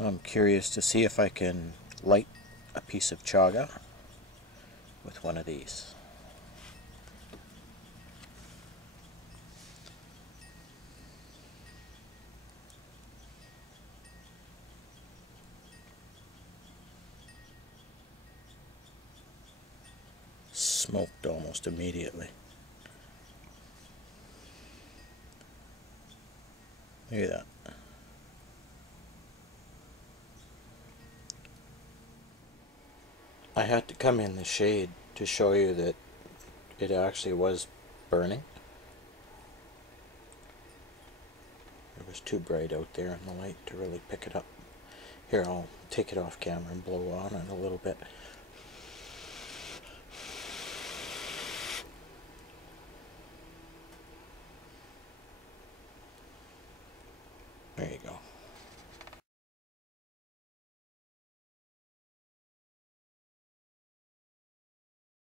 I'm curious to see if I can light a piece of chaga with one of these. Smoked almost immediately. Look at that. I had to come in the shade to show you that it actually was burning. It was too bright out there in the light to really pick it up. Here, I'll take it off camera and blow on it a little bit.